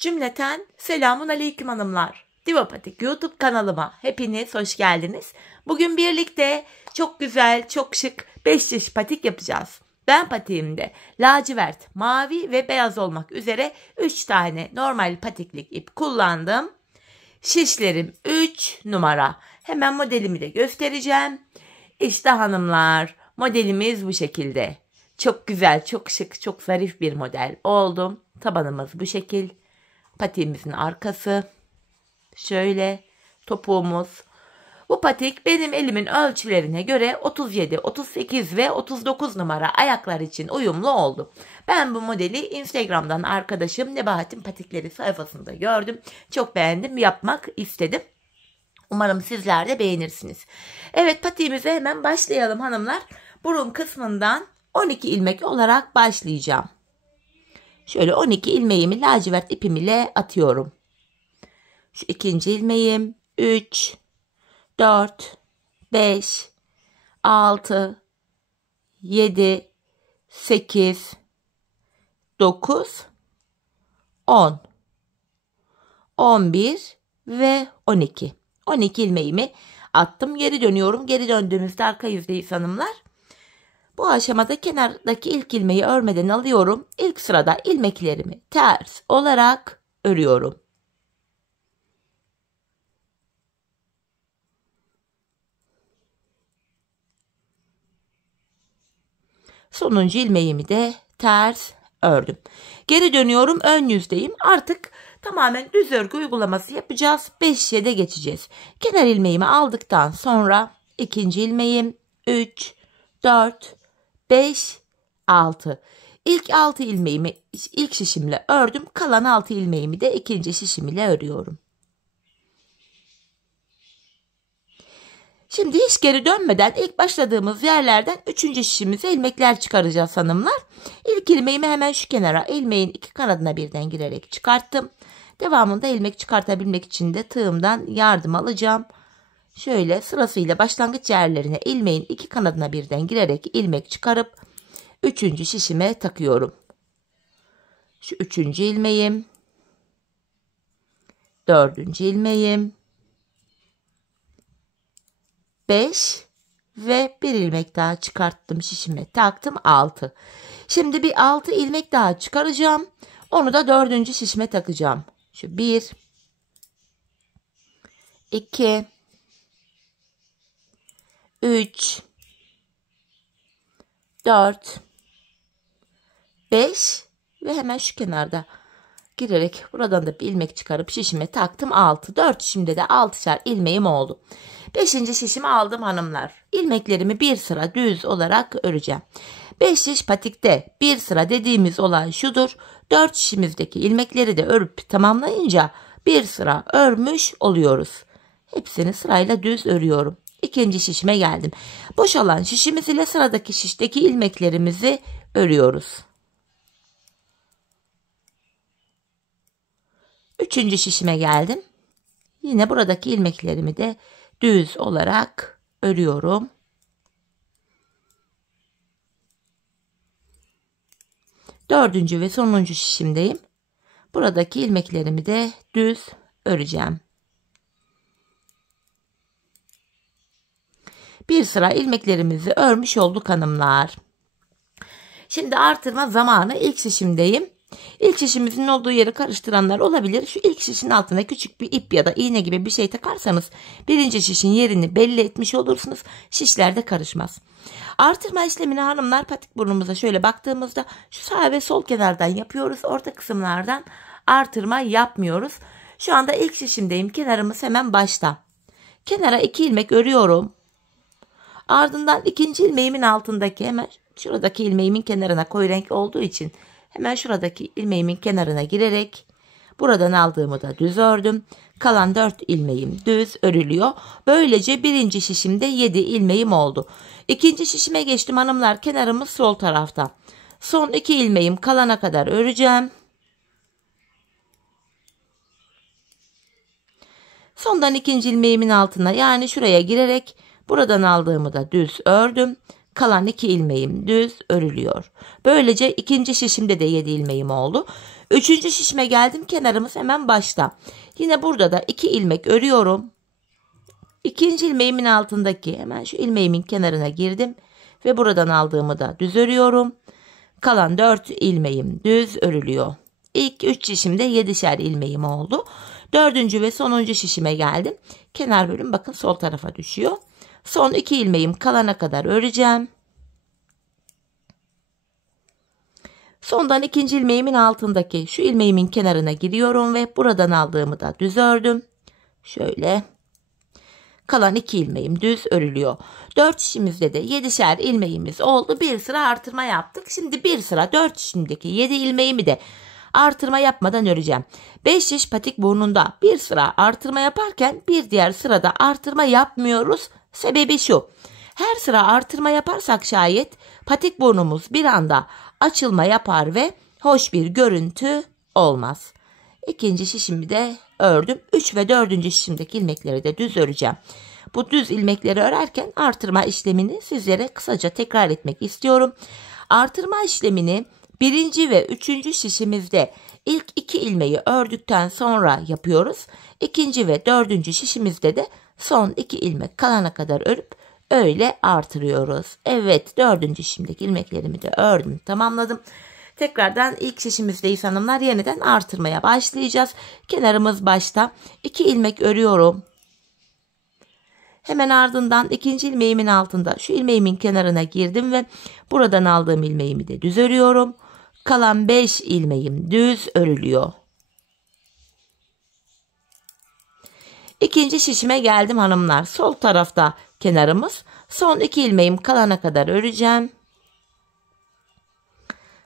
Cümleten selamun aleyküm hanımlar. Divapatik YouTube kanalıma hepiniz hoş geldiniz. Bugün birlikte çok güzel, çok şık 5 çeşit patik yapacağız. Ben patiğimde lacivert, mavi ve beyaz olmak üzere 3 tane normal patiklik ip kullandım. Şişlerim 3 numara. Hemen modelimi de göstereceğim. İşte hanımlar, modelimiz bu şekilde. Çok güzel, çok şık, çok zarif bir model oldu. Tabanımız bu şekil. Patiğimizin arkası. Şöyle topuğumuz. Bu patik benim elimin ölçülerine göre 37, 38 ve 39 numara ayaklar için uyumlu oldu. Ben bu modeli Instagram'dan arkadaşım Nebahat'in Patikleri sayfasında gördüm. Çok beğendim, yapmak istedim. Umarım sizler de beğenirsiniz. Evet, patiğimize hemen başlayalım hanımlar. Burun kısmından 12 ilmek olarak başlayacağım. Şöyle 12 ilmeğimi lacivert ipim ile atıyorum. Şu ikinci ilmeğim 3, 4, 5, 6, 7, 8, 9, 10, 11 ve 12. 12 ilmeğimi attım. Geri dönüyorum. Geri döndüğümüzde arka yüzdeyiz hanımlar. Bu aşamada kenardaki ilk ilmeği örmeden alıyorum. İlk sırada ilmeklerimi ters olarak örüyorum. Sonuncu ilmeğimi de ters ördüm. Geri dönüyorum, ön yüzdeyim. Artık tamamen düz örgü uygulaması yapacağız. 5'e geçeceğiz. Kenar ilmeğimi aldıktan sonra ikinci ilmeğim 3, 4, 5, 6. İlk 6 ilmeğimi ilk şişimle ördüm. Kalan 6 ilmeğimi de ikinci şişim ile örüyorum. Şimdi hiç geri dönmeden ilk başladığımız yerlerden 3. şişimize ilmekler çıkaracağız hanımlar. İlk ilmeğimi hemen şu kenara ilmeğin iki kanadına birden girerek çıkarttım. Devamında ilmek çıkartabilmek için de tığımdan yardım alacağım. Şöyle sırasıyla başlangıç yerlerine ilmeğin iki kanadına birden girerek ilmek çıkarıp 3. şişime takıyorum. Şu 3. ilmeğim, 4. ilmeğim, 5 ve bir ilmek daha çıkarttım, şişime taktım, 6. Şimdi bir 6 ilmek daha çıkaracağım. Onu da 4. şişime takacağım. Şu 1, 2, 3, 4, 5 ve hemen şu kenarda girerek buradan da bir ilmek çıkarıp şişime taktım, 6. 4 şişimde de 6'şer ilmeğim oldu. 5. şişimi aldım hanımlar. İlmeklerimi bir sıra düz olarak öreceğim. 5 şiş patikte bir sıra dediğimiz olay şudur. 4 şişimizdeki ilmekleri de örüp tamamlayınca bir sıra örmüş oluyoruz. Hepsini sırayla düz örüyorum. 2. şişime geldim. Boşalan şişimiz ile sıradaki şişteki ilmeklerimizi örüyoruz. 3. şişime geldim. Yine buradaki ilmeklerimi de düz olarak örüyorum. 4. ve sonuncu şişimdeyim. Buradaki ilmeklerimi de düz öreceğim. Bir sıra ilmeklerimizi örmüş olduk hanımlar. Şimdi artırma zamanı. İlk şişimdeyim. İlk şişimizin olduğu yeri karıştıranlar olabilir. Şu ilk şişin altına küçük bir ip ya da iğne gibi bir şey takarsanız birinci şişin yerini belli etmiş olursunuz. Şişler de karışmaz. Artırma işlemini hanımlar patik burnumuza şöyle baktığımızda şu sağ ve sol kenardan yapıyoruz. Orta kısımlardan artırma yapmıyoruz. Şu anda ilk şişimdeyim. Kenarımız hemen başta. Kenara 2 ilmek örüyorum. Ardından ikinci ilmeğimin altındaki hemen şuradaki ilmeğimin kenarına koyu renk olduğu için hemen şuradaki ilmeğimin kenarına girerek buradan aldığımı da düz ördüm. Kalan 4 ilmeğim düz örülüyor. Böylece birinci şişimde 7 ilmeğim oldu. İkinci şişime geçtim hanımlar. Kenarımız sol tarafta. Son 2 ilmeğim kalana kadar öreceğim. Sondan ikinci ilmeğimin altına yani şuraya girerek buradan aldığımı da düz ördüm. Kalan 2 ilmeğim düz örülüyor. Böylece ikinci şişimde de 7 ilmeğim oldu. Üçüncü şişime geldim. Kenarımız hemen başta. Yine burada da 2 ilmek örüyorum. İkinci ilmeğimin altındaki hemen şu ilmeğimin kenarına girdim. Ve buradan aldığımı da düz örüyorum. Kalan 4 ilmeğim düz örülüyor. İlk 3 şişimde 7'şer ilmeğim oldu. Dördüncü ve sonuncu şişime geldim. Kenar bölüm bakın sol tarafa düşüyor. Son 2 ilmeğim kalana kadar öreceğim. Sondan ikinci ilmeğimin altındaki şu ilmeğimin kenarına giriyorum ve buradan aldığımı da düz ördüm. Şöyle. Kalan 2 ilmeğim düz örülüyor. 4 şişimizde de 7'şer ilmeğimiz oldu. Bir sıra artırma yaptık. Şimdi bir sıra 4 şişimdeki 7 ilmeğimi de artırma yapmadan öreceğim. 5 şiş patik burnunda bir sıra artırma yaparken bir diğer sırada artırma yapmıyoruz. Sebebi şu. Her sıra artırma yaparsak şayet patik burnumuz bir anda açılma yapar ve hoş bir görüntü olmaz. İkinci şişimi de ördüm. 3 ve 4. şişimdeki ilmekleri de düz öreceğim. Bu düz ilmekleri örerken artırma işlemini sizlere kısaca tekrar etmek istiyorum. Artırma işlemini 1. ve 3. şişimizde ilk 2 ilmeği ördükten sonra yapıyoruz. 2. ve 4. şişimizde de son 2 ilmek kalana kadar örüp öyle artırıyoruz. Evet, 4. şişimdeki ilmeklerimi de ördüm, tamamladım. Tekrardan ilk şişimizdeyiz hanımlar. Yeniden artırmaya başlayacağız. Kenarımız başta. 2 ilmek örüyorum. Hemen ardından ikinci ilmeğimin altında şu ilmeğimin kenarına girdim ve buradan aldığım ilmeğimi de düz örüyorum. Kalan 5 ilmeğim düz örülüyor. İkinci şişime geldim hanımlar. Sol tarafta kenarımız. Son 2 ilmeğim kalana kadar öreceğim.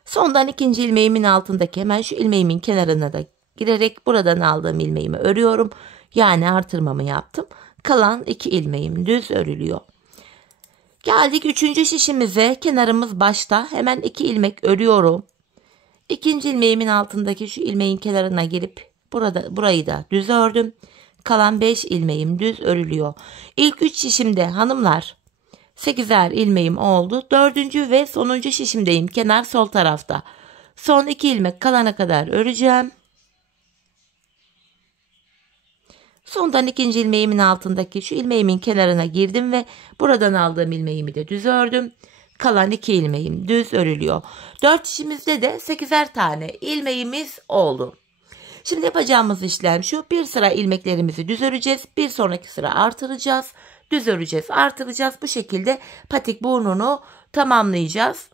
Sondan ikinci ilmeğimin altındaki hemen şu ilmeğimin kenarına da girerek buradan aldığım ilmeğimi örüyorum. Yani artırmamı yaptım. Kalan 2 ilmeğim düz örülüyor. Geldik 3. şişimize. Kenarımız başta. Hemen 2 ilmek örüyorum. İkinci ilmeğimin altındaki şu ilmeğin kenarına girip burayı da düz ördüm. Kalan 5 ilmeğim düz örülüyor. İlk 3 şişimde hanımlar 8'er ilmeğim oldu. 4. ve sonuncu şişimdeyim. Kenar sol tarafta. Son 2 ilmek kalana kadar öreceğim. Sondan ikinci ilmeğimin altındaki şu ilmeğimin kenarına girdim ve buradan aldığım ilmeğimi de düz ördüm. Kalan 2 ilmeğim düz örülüyor. 4 şişimizde de 8'er tane ilmeğimiz oldu. Şimdi yapacağımız işlem şu. Bir sıra ilmeklerimizi düz öreceğiz. Bir sonraki sıra artıracağız. Düz öreceğiz, artıracağız. Bu şekilde patik burnunu tamamlayacağız.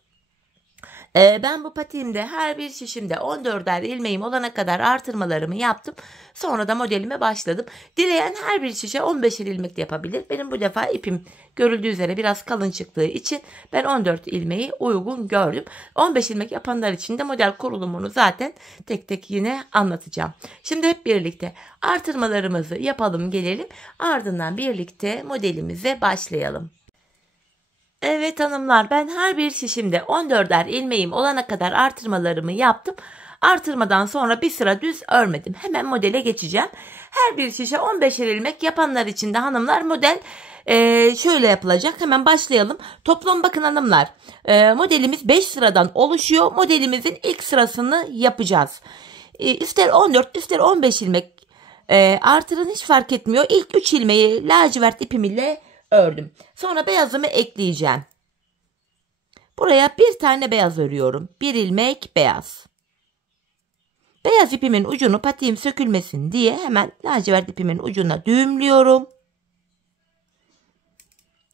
Ben bu patiğimde her bir şişimde 14'er ilmeğim olana kadar artırmalarımı yaptım. Sonra da modelime başladım. Dileyen her bir şişe 15'er ilmek de yapabilir. Benim bu defa ipim görüldüğü üzere biraz kalın çıktığı için ben 14 ilmeği uygun gördüm. 15 ilmek yapanlar için de model kurulumunu zaten tek tek yine anlatacağım. Şimdi hep birlikte artırmalarımızı yapalım gelelim. Ardından birlikte modelimize başlayalım. Evet hanımlar, ben her bir şişimde 14'er ilmeğim olana kadar artırmalarımı yaptım. Artırmadan sonra bir sıra düz örmedim. Hemen modele geçeceğim. Her bir şişe 15'er ilmek yapanlar için de hanımlar model şöyle yapılacak. Hemen başlayalım. Toplam bakın hanımlar, modelimiz 5 sıradan oluşuyor. Modelimizin ilk sırasını yapacağız. İster 14 ister 15 ilmek artırın, hiç fark etmiyor. İlk 3 ilmeği lacivert ipim ile ördüm. Sonra beyazımı ekleyeceğim. Buraya bir tane beyaz örüyorum. Bir ilmek beyaz. Beyaz ipimin ucunu patiğim sökülmesin diye hemen lacivert ipimin ucuna düğümlüyorum.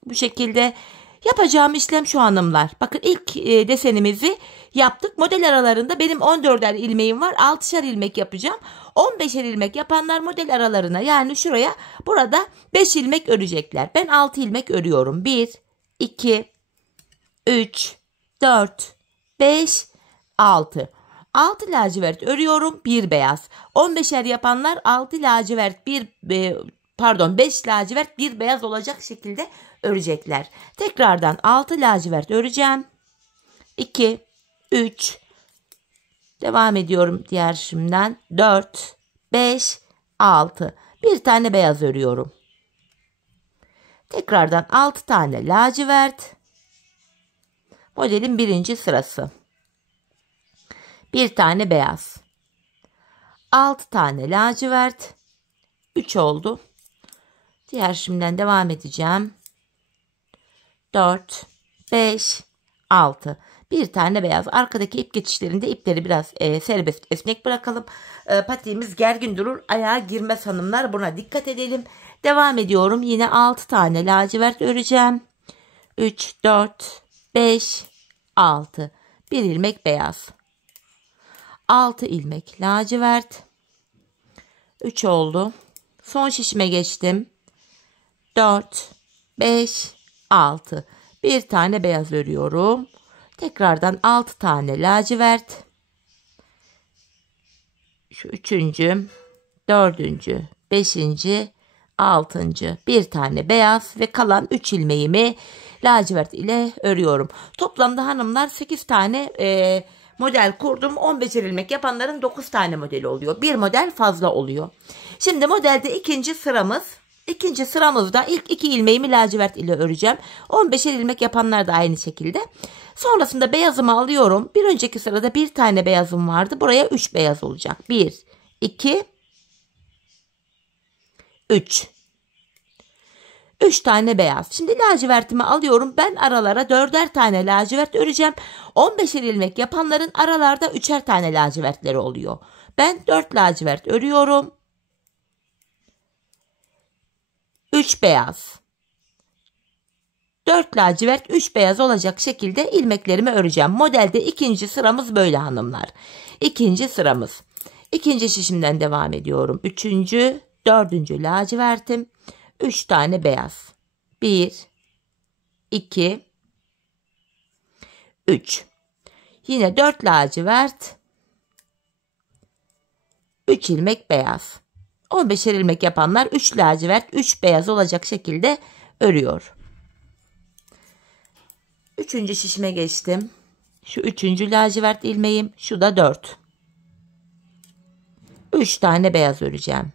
Bu şekilde yapacağım işlem şu hanımlar. Bakın ilk desenimizi yaptık. Model aralarında benim 14'er ilmeğim var. 6'şer ilmek yapacağım. 15'er ilmek yapanlar model aralarına, yani şuraya, burada 5 ilmek örecekler. Ben 6 ilmek örüyorum. 1, 2, 3, 4, 5, 6. 6 lacivert örüyorum. 1 beyaz. 15'er yapanlar 6 lacivert 5 lacivert 1 beyaz olacak şekilde örecekler. Tekrardan 6 lacivert öreceğim. 2, 3, devam ediyorum diğer şimdiden. 4, 5, 6. Bir tane beyaz örüyorum. Tekrardan 6 tane lacivert. Modelin birinci sırası. Bir tane beyaz. 6 tane lacivert. 3 oldu. Diğer şimdiden devam edeceğim. 4, 5, 6. Bir tane beyaz. Arkadaki ip geçişlerinde ipleri biraz serbest, esnek bırakalım. Patiğimiz gergin durur. Ayağa girmez hanımlar. Buna dikkat edelim. Devam ediyorum. Yine 6 tane lacivert öreceğim. 3, 4, 5, 6. Bir ilmek beyaz. 6 ilmek lacivert. 3 oldu. Son şişime geçtim. 4, 5, 6. Bir tane beyaz örüyorum. Tekrardan 6 tane lacivert. Şu 3. 4. 5. 6. Bir tane beyaz ve kalan 3 ilmeğimi lacivert ile örüyorum. Toplamda hanımlar 8 tane model kurdum. 15 ilmek yapanların 9 tane modeli oluyor. Bir model fazla oluyor. Şimdi modelde ikinci sıramız. İkinci sıramızda ilk 2 ilmeğimi lacivert ile öreceğim. 15 ilmek yapanlar da aynı şekilde. Sonrasında beyazımı alıyorum. Bir önceki sırada bir tane beyazım vardı. Buraya 3 beyaz olacak. 1, 2, 3. 3 tane beyaz. Şimdi lacivertimi alıyorum. Ben aralara 4'er tane lacivert öreceğim. 15 ilmek yapanların aralarda 3'er tane lacivertleri oluyor. Ben 4 lacivert örüyorum. 3 beyaz. 4 lacivert 3 beyaz olacak şekilde ilmeklerimi öreceğim. Modelde ikinci sıramız böyle hanımlar. İkinci sıramız. İkinci şişimden devam ediyorum. 3. 4. lacivertim. 3 tane beyaz. 1, 2, 3. Yine 4 lacivert. 3 ilmek beyaz. 15 ilmek yapanlar 3 lacivert 3 beyaz olacak şekilde örüyor. 3. şişime geçtim. Şu 3. lacivert ilmeğim. Şu da 4. 3 tane beyaz öreceğim.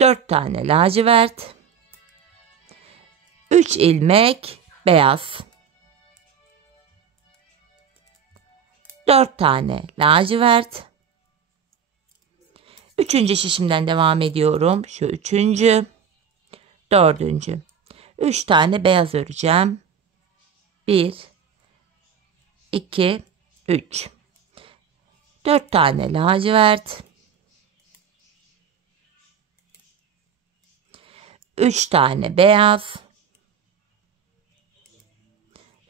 4 tane lacivert. 3 ilmek beyaz. 4 tane lacivert. 3. şişimden devam ediyorum. Şu 3. 4. 3 tane beyaz öreceğim. 1, 2, 3. 4 tane lacivert. 3 tane beyaz.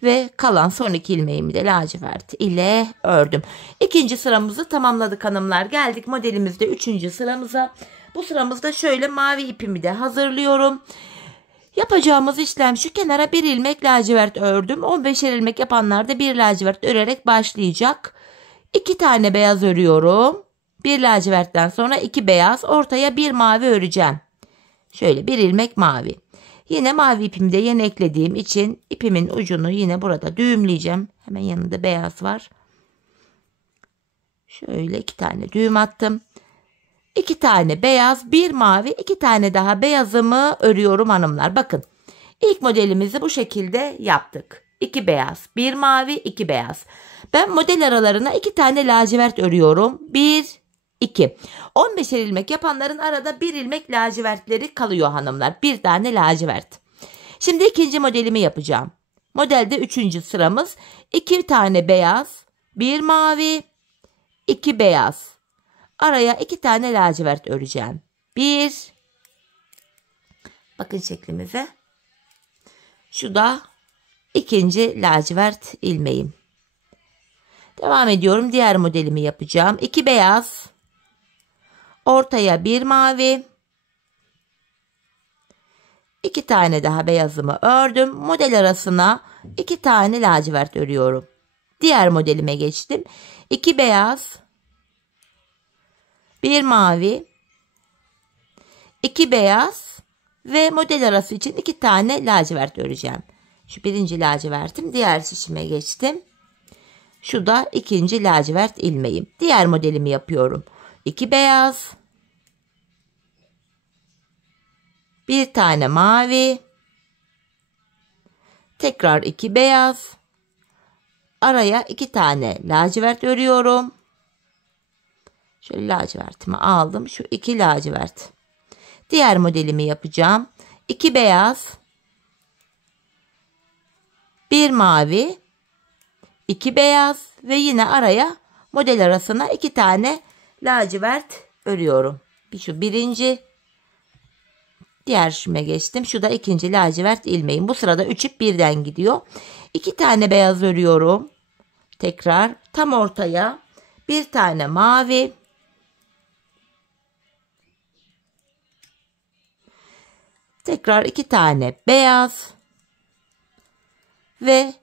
Ve kalan son 2 ilmeğimi de lacivert ile ördüm. İkinci sıramızı tamamladık hanımlar. Geldik modelimizde 3. sıramıza. Bu sıramızda şöyle mavi ipimi de hazırlıyorum. Yapacağımız işlem şu: kenara bir ilmek lacivert ördüm. 15 ilmek yapanlar da bir lacivert örerek başlayacak. 2 tane beyaz örüyorum. Bir lacivertten sonra 2 beyaz, ortaya bir mavi öreceğim. Şöyle bir ilmek mavi. Yine mavi ipimi de yeni eklediğim için ipimin ucunu yine burada düğümleyeceğim. Hemen yanında beyaz var. Şöyle 2 tane düğüm attım. 2 tane beyaz, bir mavi, 2 tane daha beyazımı örüyorum hanımlar. Bakın, ilk modelimizi bu şekilde yaptık. 2 beyaz, bir mavi, 2 beyaz. Ben model aralarına 2 tane lacivert örüyorum. 1, 2. 15 ilmek yapanların arada bir ilmek lacivertleri kalıyor hanımlar. Bir tane lacivert. Şimdi ikinci modelimi yapacağım. Modelde 3. sıramız. 2 tane beyaz, bir mavi, 2 beyaz. Araya 2 tane lacivert öreceğim. 1. Bakın şeklimize. Şu da ikinci lacivert ilmeğim. Devam ediyorum. Diğer modelimi yapacağım. 2 beyaz. Ortaya bir mavi. 2 tane daha beyazımı ördüm. Model arasına 2 tane lacivert örüyorum. Diğer modelime geçtim. 2 beyaz. Bir mavi. 2 beyaz. Ve model arası için 2 tane lacivert öreceğim. Şu birinci lacivertim. Diğer şişime geçtim. Şu da ikinci lacivert ilmeğim. Diğer modelimi yapıyorum. 2 beyaz. Bir tane mavi. Tekrar 2 beyaz. araya 2 tane lacivert örüyorum. Şöyle lacivertimi aldım. Şu 2 lacivert. Diğer modelimi yapacağım. 2 beyaz, 1 mavi, 2 beyaz ve yine araya model arasına 2 tane lacivert örüyorum. Şu birinci, diğer şime geçtim. Şu da ikinci lacivert ilmeğim. Bu sırada 3 ip birden gidiyor. 2 tane beyaz örüyorum. Tekrar tam ortaya 1 tane mavi, tekrar 2 tane beyaz ve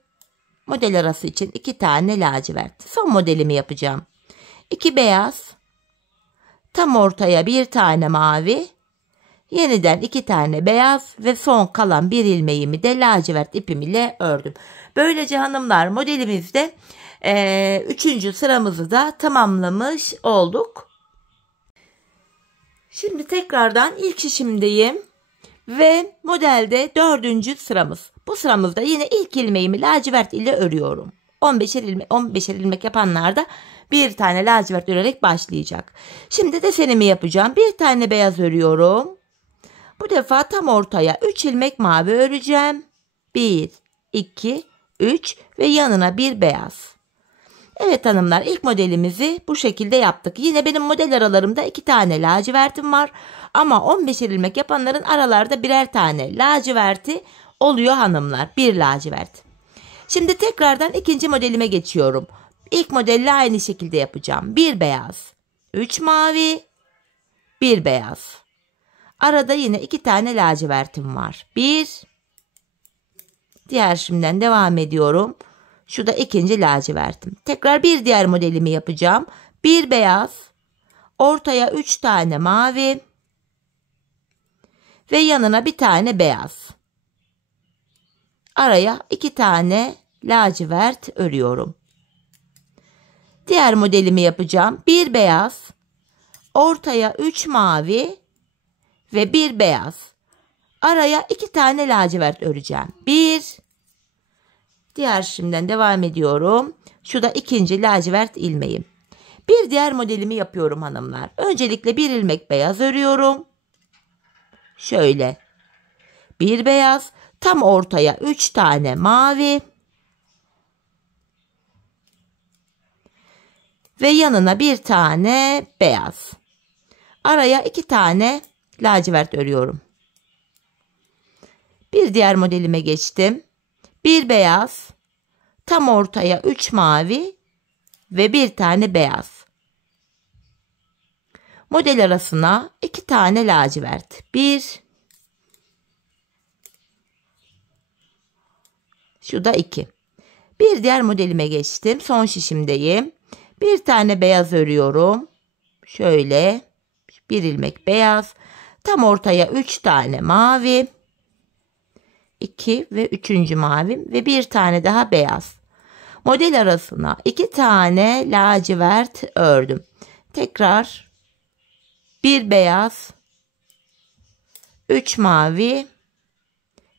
model arası için 2 tane lacivert. Son modelimi yapacağım. 2 beyaz, tam ortaya 1 tane mavi, yeniden 2 tane beyaz ve son kalan bir ilmeğimi de lacivert ipim ile ördüm. Böylece hanımlar modelimizde 3. sıramızı da tamamlamış olduk. Şimdi tekrardan ilk şişimdeyim ve modelde 4. sıramız. Bu sıramızda yine ilk ilmeğimi lacivert ile örüyorum. 15'er ilmek yapanlar da bir tane lacivert örerek başlayacak. Şimdi desenimi yapacağım. Bir tane beyaz örüyorum. Bu defa tam ortaya 3 ilmek mavi öreceğim. 1, 2, 3 ve yanına bir beyaz. Evet hanımlar, ilk modelimizi bu şekilde yaptık. Yine benim model aralarımda 2 tane lacivertim var. Ama 15'er ilmek yapanların aralarda birer tane laciverti oluyor hanımlar. Bir lacivert. Şimdi tekrardan ikinci modelime geçiyorum. İlk modelle aynı şekilde yapacağım. Bir beyaz, 3 mavi, bir beyaz. Arada yine 2 tane lacivertim var. Bir, diğer şimdiden devam ediyorum. Şu da ikinci lacivertim. Tekrar bir diğer modelimi yapacağım. Bir beyaz, ortaya 3 tane mavi ve yanına bir tane beyaz. Araya 2 tane lacivert örüyorum. Diğer modelimi yapacağım. Bir beyaz, ortaya 3 mavi ve bir beyaz. Araya 2 tane lacivert öreceğim. Bir, diğer şimdiden devam ediyorum. Şu da ikinci lacivert ilmeğim. Bir diğer modelimi yapıyorum hanımlar. Öncelikle bir ilmek beyaz örüyorum. Şöyle. Bir beyaz, tam ortaya 3 tane mavi ve yanına bir tane beyaz. Araya 2 tane lacivert örüyorum. Bir diğer modelime geçtim. Bir beyaz, tam ortaya 3 mavi ve bir tane beyaz. Model arasına 2 tane lacivert. Bir, şu da 2. Bir diğer modelime geçtim. Son şişimdeyim. Bir tane beyaz örüyorum. Şöyle bir ilmek beyaz. Tam ortaya 3 tane mavi. 2 ve 3. mavi ve bir tane daha beyaz. Model arasına 2 tane lacivert ördüm. Tekrar bir beyaz, 3 mavi,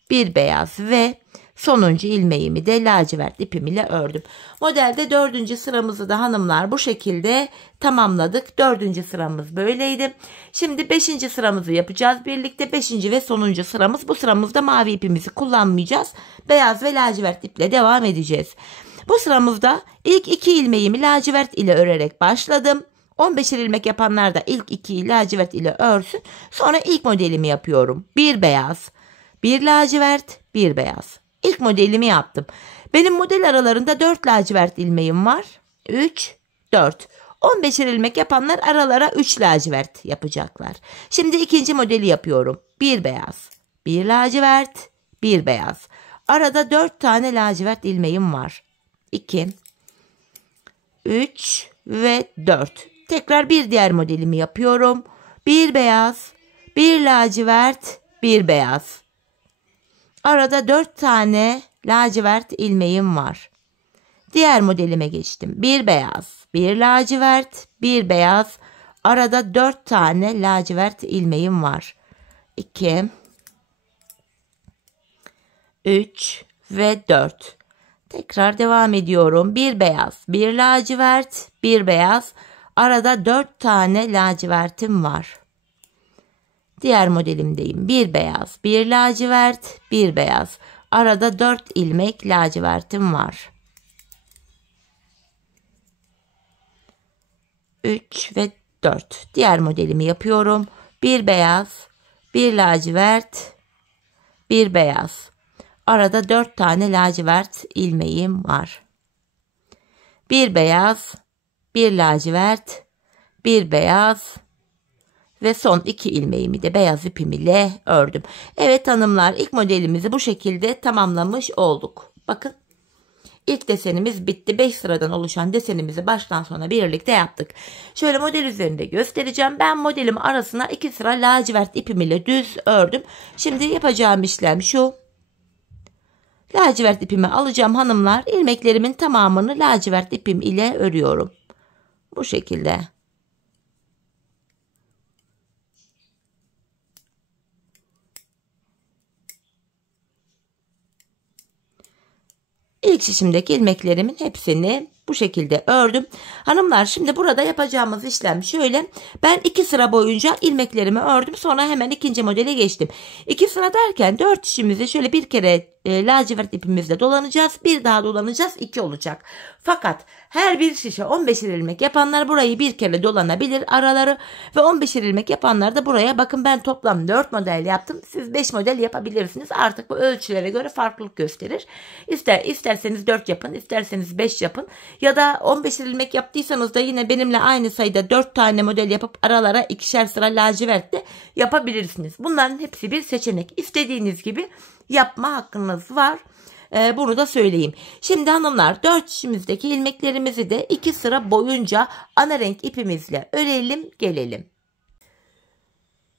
bir beyaz ve sonuncu ilmeğimi de lacivert ipim ile ördüm. Modelde 4. sıramızı da hanımlar bu şekilde tamamladık. 4. sıramız böyleydi. Şimdi 5. sıramızı yapacağız birlikte. 5. ve sonuncu sıramız. Bu sıramızda mavi ipimizi kullanmayacağız. Beyaz ve lacivert iple devam edeceğiz. Bu sıramızda ilk 2 ilmeğimi lacivert ile örerek başladım. 15'er ilmek yapanlar da ilk 2'yi lacivert ile örsün. Sonra ilk modelimi yapıyorum. Bir beyaz, bir lacivert, bir beyaz. İlk modelimi yaptım. Benim model aralarında 4 lacivert ilmeğim var. 3, 4. 15'er ilmek yapanlar aralara 3 lacivert yapacaklar. Şimdi ikinci modeli yapıyorum. Bir beyaz, bir lacivert, bir beyaz. Arada 4 tane lacivert ilmeğim var. 2, 3 ve 4. Tekrar bir diğer modelimi yapıyorum. Bir beyaz, bir lacivert, bir beyaz. Arada 4 tane lacivert ilmeğim var. Diğer modelime geçtim. Bir beyaz, bir lacivert, bir beyaz. Arada 4 tane lacivert ilmeğim var. 2, 3 ve 4. Tekrar devam ediyorum. Bir beyaz, bir lacivert, bir beyaz. Arada 4 tane lacivertim var. Diğer modelimdeyim. Bir beyaz, bir lacivert, bir beyaz. Arada 4 ilmek lacivertim var. 3 ve 4. Diğer modelimi yapıyorum. Bir beyaz, bir lacivert, bir beyaz. Arada 4 tane lacivert ilmeğim var. Bir beyaz, bir lacivert, bir beyaz ve son 2 ilmeğimi de beyaz ipim ile ördüm. Evet hanımlar, ilk modelimizi bu şekilde tamamlamış olduk. Bakın, ilk desenimiz bitti. 5 sıradan oluşan desenimizi baştan sona birlikte yaptık. Şöyle model üzerinde göstereceğim. Ben modelim arasına 2 sıra lacivert ipim ile düz ördüm. Şimdi yapacağım işlem şu. Lacivert ipimi alacağım hanımlar. İlmeklerimin tamamını lacivert ipim ile örüyorum. Bu şekilde. İlk şişimdeki ilmeklerimin hepsini bu şekilde ördüm. Hanımlar, şimdi burada yapacağımız işlem şöyle. Ben 2 sıra boyunca ilmeklerimi ördüm. Sonra hemen ikinci modele geçtim. 2 sıra derken 4 şişimizi şöyle bir kere lacivert ipimizle dolanacağız. Bir daha dolanacağız. 2 olacak. Fakat her bir şişe 15'er ilmek yapanlar burayı bir kere dolanabilir araları. Ve 15'er ilmek yapanlar da buraya, bakın ben toplam 4 model yaptım. Siz 5 model yapabilirsiniz. Artık bu ölçülere göre farklılık gösterir. İsterseniz 4 yapın, isterseniz 5 yapın. Ya da 15'er ilmek yaptıysanız da yine benimle aynı sayıda 4 tane model yapıp aralara 2'şer sıra lacivert de yapabilirsiniz. Bunların hepsi bir seçenek. İstediğiniz gibi yapma hakkınız var. Bunu da söyleyeyim. Şimdi hanımlar, 4 şişimizdeki ilmeklerimizi de 2 sıra boyunca ana renk ipimizle örelim gelelim.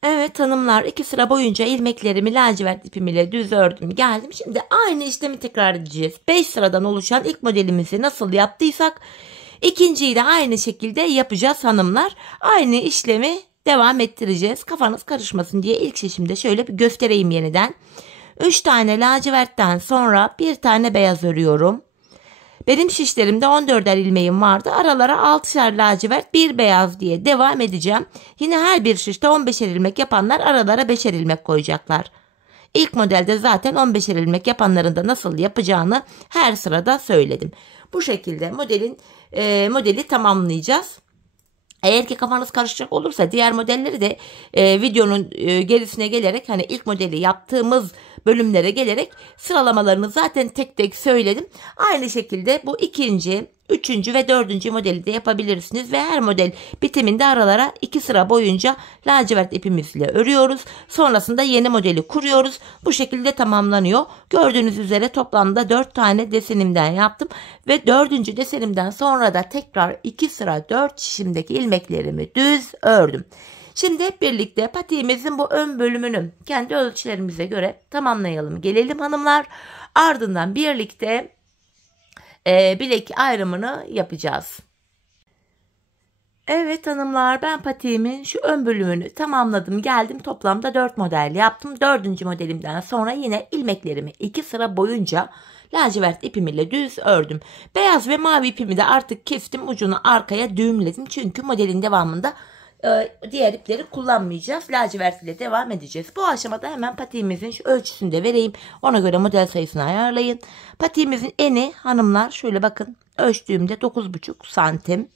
Evet hanımlar, 2 sıra boyunca ilmeklerimi lacivert ipim ile düz ördüm geldim. Şimdi aynı işlemi tekrar edeceğiz. 5 sıradan oluşan ilk modelimizi nasıl yaptıysak ikinciyi de aynı şekilde yapacağız hanımlar. Aynı işlemi devam ettireceğiz. Kafanız karışmasın diye ilk şişimde şöyle bir göstereyim yeniden. 3 tane lacivertten sonra bir tane beyaz örüyorum. Benim şişlerimde 14'er ilmeğim vardı. Aralara 6'şer lacivert, bir beyaz diye devam edeceğim. Yine her bir şişte 15'er ilmek yapanlar aralara 5'er ilmek koyacaklar. İlk modelde zaten 15'er ilmek yapanların da nasıl yapacağını her sırada söyledim. Bu şekilde modeli tamamlayacağız. Eğer ki kafanız karışacak olursa diğer modelleri de videonun gerisine gelerek, hani ilk modeli yaptığımız bölümlere gelerek sıralamalarını zaten tek tek söyledim. Aynı şekilde bu ikinci, üçüncü ve dördüncü modeli de yapabilirsiniz ve her model bitiminde aralara 2 sıra boyunca lacivert ipimizle örüyoruz. Sonrasında yeni modeli kuruyoruz. Bu şekilde tamamlanıyor. Gördüğünüz üzere toplamda 4 tane desenimden yaptım ve 4. desenimden sonra da tekrar 2 sıra 4 şişimdeki ilmeklerimi düz ördüm. Şimdi hep birlikte patiğimizin bu ön bölümünü kendi ölçülerimize göre tamamlayalım gelelim hanımlar. Ardından birlikte bilek ayrımını yapacağız. Evet hanımlar, ben patiğimin şu ön bölümünü tamamladım geldim. Toplamda 4 model yaptım. 4. modelimden sonra yine ilmeklerimi 2 sıra boyunca lacivert ipim ile düz ördüm. Beyaz ve mavi ipimi de artık kestim, ucunu arkaya düğümledim. Çünkü modelin devamında diğer ipleri kullanmayacağız. Lacivert ile devam edeceğiz. Bu aşamada hemen patiğimizin şu ölçüsünü de vereyim. Ona göre model sayısını ayarlayın. Patiğimizin eni hanımlar şöyle bakın. Ölçtüğümde 9,5 santim.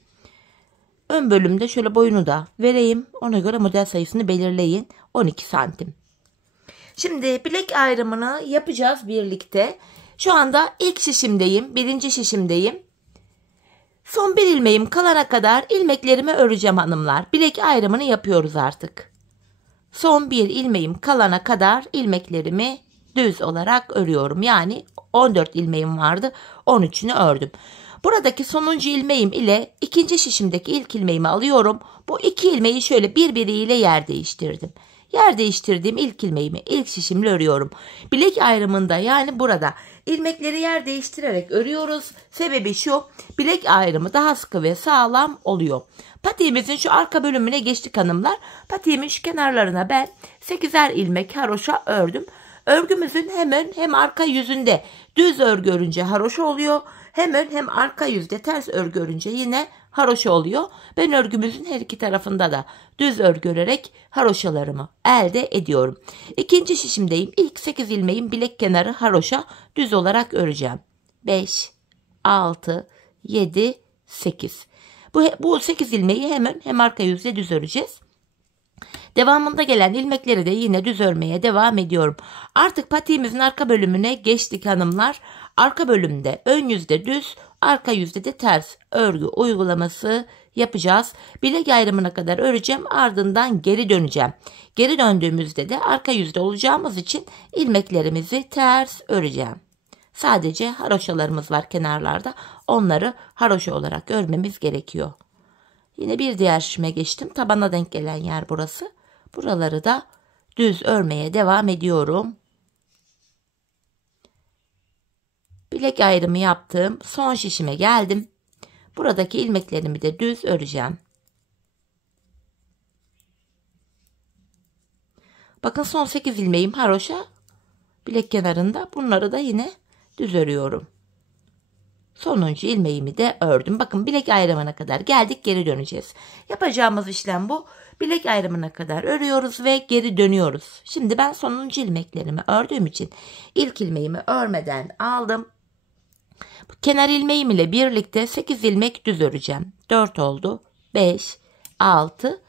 Ön bölümde şöyle boyunu da vereyim. Ona göre model sayısını belirleyin. 12 santim. Şimdi bilek ayrımını yapacağız birlikte. Şu anda ilk şişimdeyim. Birinci şişimdeyim. Son bir ilmeğim kalana kadar ilmeklerimi öreceğim hanımlar. Bilek ayrımını yapıyoruz artık. Son bir ilmeğim kalana kadar ilmeklerimi düz olarak örüyorum. Yani 14 ilmeğim vardı. 13'ünü ördüm. Buradaki sonuncu ilmeğim ile ikinci şişimdeki ilk ilmeğimi alıyorum. Bu iki ilmeği şöyle birbiriyle yer değiştirdim. Yer değiştirdiğim ilk ilmeğimi ilk şişimle örüyorum. Bilek ayrımında, yani burada ilmekleri yer değiştirerek örüyoruz. Sebebi şu: bilek ayrımı daha sıkı ve sağlam oluyor. Patiğimizin şu arka bölümüne geçtik hanımlar. Patiğimin şu kenarlarına ben 8'er ilmek haroşa ördüm. Örgümüzün hemen hem arka yüzünde düz örgü örünce haroşa oluyor. Hem ön hem arka yüzde ters örgü örünce yine haroşa oluyor. Ben örgümüzün her iki tarafında da düz örgü örerek haroşalarımı elde ediyorum. İkinci şişimdeyim. İlk 8 ilmeğin bilek kenarı haroşa düz olarak öreceğim. 5, 6, 7, 8. Bu 8 ilmeği hem ön hem arka yüzde düz öreceğiz. Devamında gelen ilmekleri de yine düz örmeye devam ediyorum. Artık patiğimizin arka bölümüne geçtik hanımlar. Arka bölümde ön yüzde düz, arka yüzde de ters örgü uygulaması yapacağız. Bilek ayrımına kadar öreceğim, ardından geri döneceğim. Geri döndüğümüzde de arka yüzde olacağımız için ilmeklerimizi ters öreceğim. Sadece haroşalarımız var kenarlarda. Onları haroşa olarak örmemiz gerekiyor. Yine bir diğer şişime geçtim. Tabana denk gelen yer burası. Buraları da düz örmeye devam ediyorum. Bilek ayrımı yaptım. Son şişime geldim. Buradaki ilmeklerimi de düz öreceğim. Bakın son 8 ilmeğim haroşa. Bilek kenarında. Bunları da yine düz örüyorum. Sonuncu ilmeğimi de ördüm. Bakın bilek ayrımına kadar geldik, geri döneceğiz. Yapacağımız işlem bu. Bilek ayrımına kadar örüyoruz ve geri dönüyoruz. Şimdi ben sonuncu ilmeklerimi ördüğüm için ilk ilmeğimi örmeden aldım. Kenar ilmeğim ile birlikte 8 ilmek düz öreceğim. 4 oldu. 5, 6,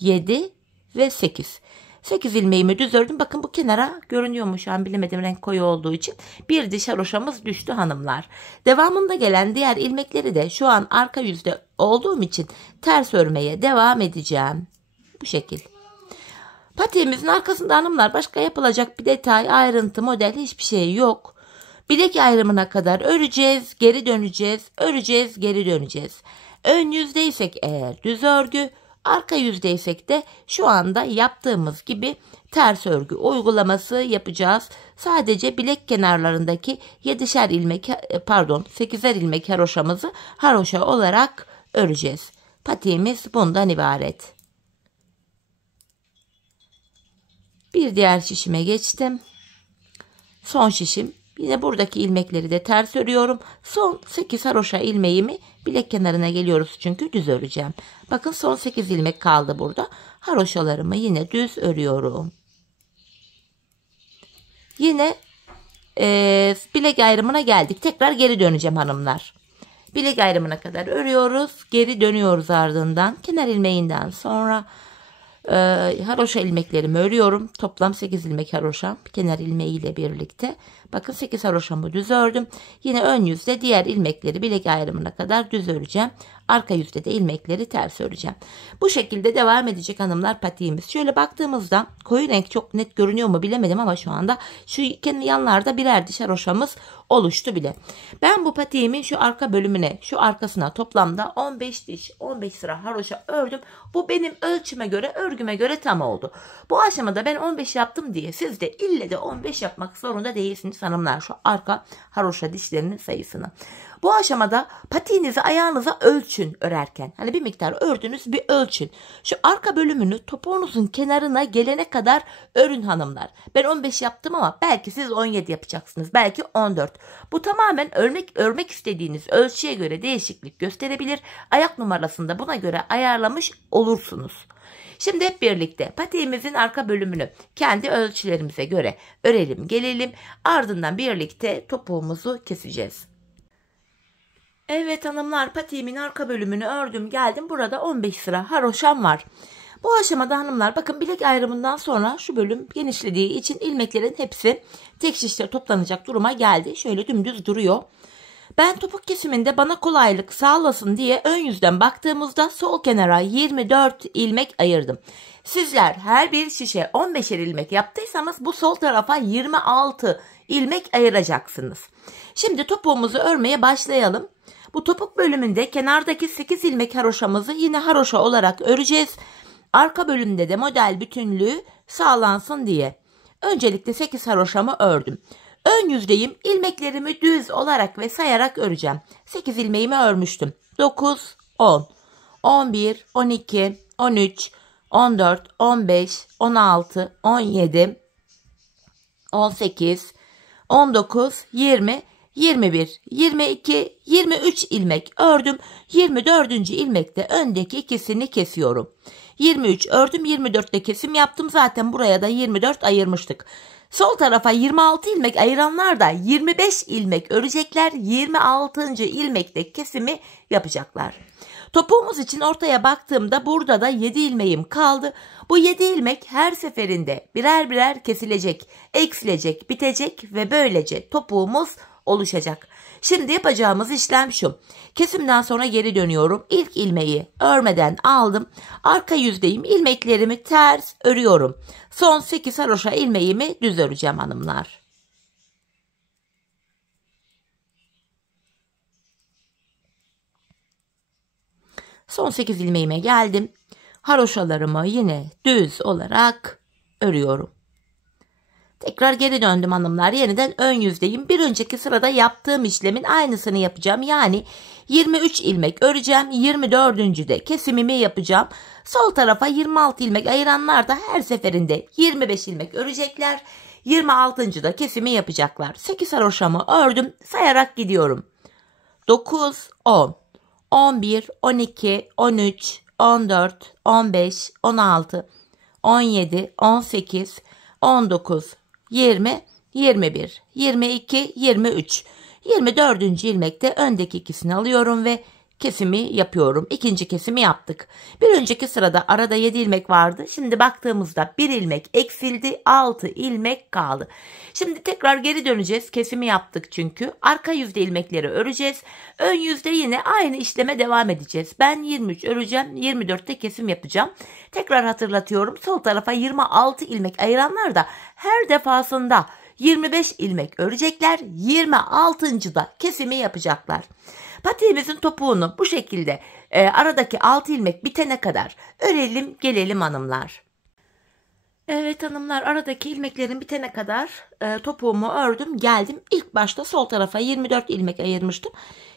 7 ve 8. 8 ilmeğimi düz ördüm. Bakın bu kenara görünüyor mu şu an bilemedim, renk koyu olduğu için. Bir diş haroşamız düştü hanımlar. Devamında gelen diğer ilmekleri de şu an arka yüzde olduğum için ters örmeye devam edeceğim. Bu şekil. Patiğimizin arkasında hanımlar başka yapılacak bir detay, ayrıntı, model hiçbir şey yok. Bilek ayrımına kadar öreceğiz, geri döneceğiz, öreceğiz, geri döneceğiz. Ön yüzdeysek eğer düz örgü, arka yüzdeysek de şu anda yaptığımız gibi ters örgü uygulaması yapacağız. Sadece bilek kenarlarındaki 7'şer ilmek 8'er ilmek haroşamızı haroşa olarak öreceğiz. Patiğimiz bundan ibaret. Bir diğer şişime geçtim. Son şişim. Yine buradaki ilmekleri de ters örüyorum. Son 8 haroşa ilmeğimi bilek kenarına geliyoruz çünkü düz öreceğim. Bakın son 8 ilmek kaldı burada. Haroşalarımı yine düz örüyorum. Yine bilek ayrımına geldik. Tekrar geri döneceğim hanımlar. Bilek ayrımına kadar örüyoruz. Geri dönüyoruz ardından. Kenar ilmeğinden sonra haroşa ilmeklerimi örüyorum. Toplam 8 ilmek haroşam. Kenar ilmeği ile birlikte. Bakın 8 haroşamı düz ördüm. Yine ön yüzde diğer ilmekleri bilek ayrımına kadar düz öreceğim. Arka yüzde de ilmekleri ters öreceğim. Bu şekilde devam edecek hanımlar patiğimiz. Şöyle baktığımızda koyu renk çok net görünüyor mu bilemedim ama şu anda şu yanlarda birer diş haroşamız oluştu bile. Ben bu patiğimin şu arka bölümüne, şu arkasına toplamda 15 diş, 15 sıra haroşa ördüm. Bu benim ölçüme göre, örgüme göre tam oldu. Bu aşamada ben 15 yaptım diye siz de ille de 15 yapmak zorunda değilsiniz hanımlar, şu arka haroşa dişlerinin sayısını. Bu aşamada patiğinizi ayağınıza ölçün örerken. Hani bir miktar ördünüz, bir ölçün. Şu arka bölümünü topuğunuzun kenarına gelene kadar örün hanımlar. Ben 15 yaptım ama belki siz 17 yapacaksınız. Belki 14. Bu tamamen örmek istediğiniz ölçüye göre değişiklik gösterebilir. Ayak numarasını buna göre ayarlamış olursunuz. Şimdi hep birlikte patiğimizin arka bölümünü kendi ölçülerimize göre örelim, gelelim. Ardından birlikte topuğumuzu keseceğiz. Evet hanımlar, patiğimin arka bölümünü ördüm geldim. Burada 15 sıra haroşam var. Bu aşamada hanımlar bakın bilek ayrımından sonra şu bölüm genişlediği için ilmeklerin hepsi tek şişte toplanacak duruma geldi. Şöyle dümdüz duruyor. Ben topuk kesiminde bana kolaylık sağlasın diye ön yüzden baktığımızda sol kenara 24 ilmek ayırdım. Sizler her bir şişe 15'er ilmek yaptıysanız bu sol tarafa 26 ilmek ayıracaksınız. Şimdi topuğumuzu örmeye başlayalım. Bu topuk bölümünde kenardaki 8 ilmek haroşamızı yine haroşa olarak öreceğiz. Arka bölümde de model bütünlüğü sağlansın diye. Öncelikle 8 haroşamı ördüm. Ön yüzdeyim, ilmeklerimi düz olarak ve sayarak öreceğim. 8 ilmeğimi örmüştüm. 9, 10, 11, 12, 13, 14, 15, 16, 17, 18, 19, 20 21, 22, 23 ilmek ördüm. 24. ilmekte öndeki ikisini kesiyorum. 23 ördüm, 24'te kesim yaptım. Zaten buraya da 24 ayırmıştık. Sol tarafa 26 ilmek ayıranlar da 25 ilmek örecekler. 26. ilmekte kesimi yapacaklar. Topuğumuz için ortaya baktığımda burada da 7 ilmeğim kaldı. Bu 7 ilmek her seferinde birer birer kesilecek, eksilecek, bitecek ve böylece topuğumuz oluşacak. Şimdi yapacağımız işlem şu. Kesimden sonra geri dönüyorum. İlk ilmeği örmeden aldım. Arka yüzdeyim. İlmeklerimi ters örüyorum. Son 8 haroşa ilmeğimi düz öreceğim hanımlar. Son 8 ilmeğime geldim. Haroşalarımı yine düz olarak örüyorum. Tekrar geri döndüm hanımlar. Yeniden ön yüzdeyim. Bir önceki sırada yaptığım işlemin aynısını yapacağım. Yani 23 ilmek öreceğim. 24. de kesimimi yapacağım. Sol tarafa 26 ilmek ayıranlar da her seferinde 25 ilmek örecekler. 26. da kesimi yapacaklar. 8 haroşamı ördüm. Sayarak gidiyorum. 9, 10, 11, 12, 13, 14, 15, 16, 17, 18, 19, 20, 21, 22, 23. 24. ilmekte öndeki ikisini alıyorum ve kesimi yapıyorum. İkinci kesimi yaptık. Bir önceki sırada arada 7 ilmek vardı. Şimdi baktığımızda 1 ilmek eksildi. 6 ilmek kaldı. Şimdi tekrar geri döneceğiz. Kesimi yaptık çünkü. Arka yüzde ilmekleri öreceğiz. Ön yüzde yine aynı işleme devam edeceğiz. Ben 23 öreceğim. 24'te kesim yapacağım. Tekrar hatırlatıyorum. Sol tarafa 26 ilmek ayıranlar da her defasında 25 ilmek örecekler. 26. da kesimi yapacaklar. Patiğimizin topuğunu bu şekilde aradaki 6 ilmek bitene kadar örelim gelelim hanımlar. Evet hanımlar, aradaki ilmeklerin bitene kadar topuğumu ördüm geldim. İlk başta sol tarafa 24 ilmek ayırmıştım.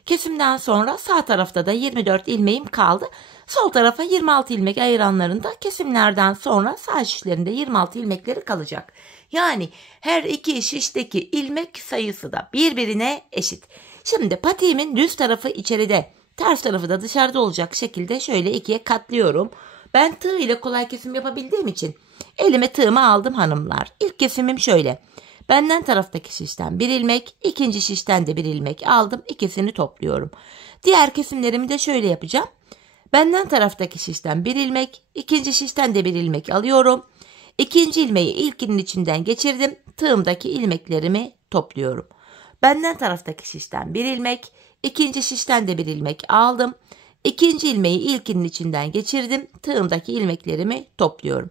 Kesimden sonra sağ tarafta da 24 ilmeğim kaldı. Sol tarafa 26 ilmek ayıranların da kesimlerden sonra sağ şişlerinde 26 ilmekleri kalacak. Yani her iki şişteki ilmek sayısı da birbirine eşit. Şimdi patiğimin düz tarafı içeride, ters tarafı da dışarıda olacak şekilde şöyle ikiye katlıyorum. Ben tığ ile kolay kesim yapabildiğim için elime tığımı aldım hanımlar. İlk kesimim şöyle. Benden taraftaki şişten bir ilmek, ikinci şişten de bir ilmek aldım. İkisini topluyorum. Diğer kesimlerimi de şöyle yapacağım. Benden taraftaki şişten bir ilmek, ikinci şişten de bir ilmek alıyorum. İkinci ilmeği ilkinin içinden geçirdim. Tığımdaki ilmeklerimi topluyorum. Benden taraftaki şişten bir ilmek, ikinci şişten de bir ilmek aldım. İkinci ilmeği ilkinin içinden geçirdim. Tığımdaki ilmeklerimi topluyorum.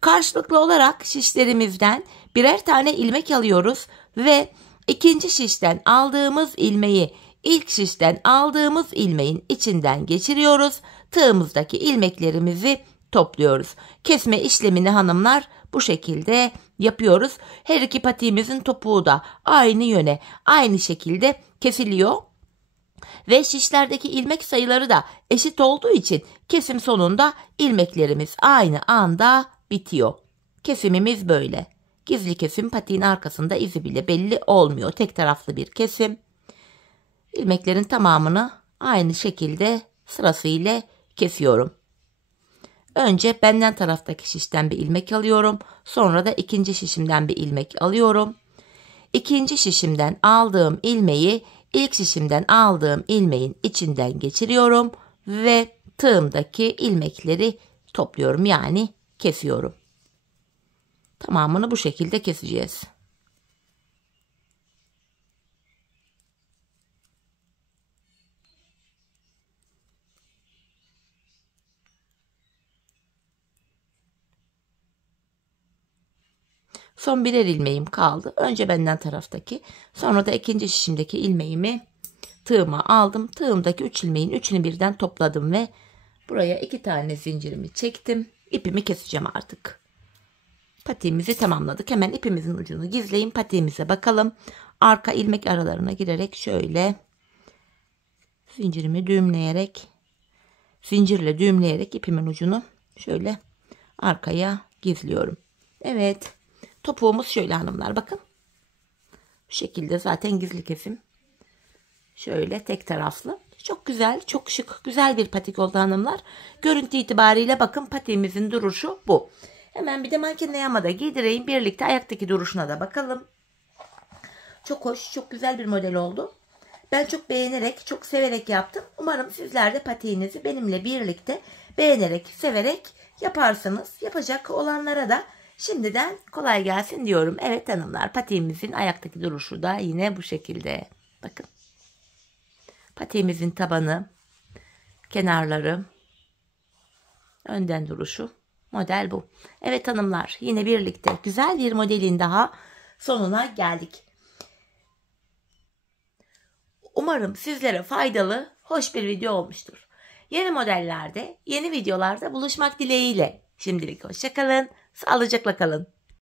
Karşılıklı olarak şişlerimizden birer tane ilmek alıyoruz ve ikinci şişten aldığımız ilmeği ilk şişten aldığımız ilmeğin içinden geçiriyoruz. Tığımızdaki ilmeklerimizi topluyoruz. Kesme işlemini hanımlar bu şekilde yapıyoruz. Her iki patiğimizin topuğu da aynı yöne, aynı şekilde kesiliyor. Ve şişlerdeki ilmek sayıları da eşit olduğu için kesim sonunda ilmeklerimiz aynı anda bitiyor. Kesimimiz böyle. Gizli kesim, patiğin arkasında izi bile belli olmuyor. Tek taraflı bir kesim. İlmeklerin tamamını aynı şekilde sırasıyla kesiyorum. Önce benden taraftaki şişten bir ilmek alıyorum. Sonra da ikinci şişimden bir ilmek alıyorum. İkinci şişimden aldığım ilmeği ilk şişimden aldığım ilmeğin içinden geçiriyorum ve tığımdaki ilmekleri topluyorum, yani kesiyorum. Tamamını bu şekilde keseceğiz. Son birer ilmeğim kaldı. Önce benden taraftaki, sonra da ikinci şişimdeki ilmeğimi tığıma aldım. Tığımdaki 3 ilmeğin 3'ünü birden topladım ve buraya 2 tane zincirimi çektim. İpimi keseceğim artık. Patiğimizi tamamladık. Hemen ipimizin ucunu gizleyin. Patiğimize bakalım. Arka ilmek aralarına girerek şöyle zincirimi düğümleyerek, zincirle düğümleyerek ipimin ucunu şöyle arkaya gizliyorum. Evet. Topuğumuz şöyle hanımlar, bakın. Bu şekilde zaten gizli kesim Şöyle tek taraflı. Çok güzel, çok şık, güzel bir patik oldu hanımlar. Görüntü itibariyle bakın patiğimizin duruşu bu. Hemen bir de mankenle yamada giydireyim. Birlikte ayaktaki duruşuna da bakalım. Çok hoş, çok güzel bir model oldu. Ben çok beğenerek, çok severek yaptım. Umarım sizler de patiğinizi benimle birlikte beğenerek, severek yaparsınız. Yapacak olanlara da şimdiden kolay gelsin diyorum. Evet hanımlar, patiğimizin ayaktaki duruşu da yine bu şekilde. Bakın. Patiğimizin tabanı, kenarları, önden duruşu, model bu. Evet hanımlar, yine birlikte güzel bir modelin daha sonuna geldik. Umarım sizlere faydalı, hoş bir video olmuştur. Yeni modellerde, yeni videolarda buluşmak dileğiyle. Şimdilik hoşça kalın, sağlıcakla kalın.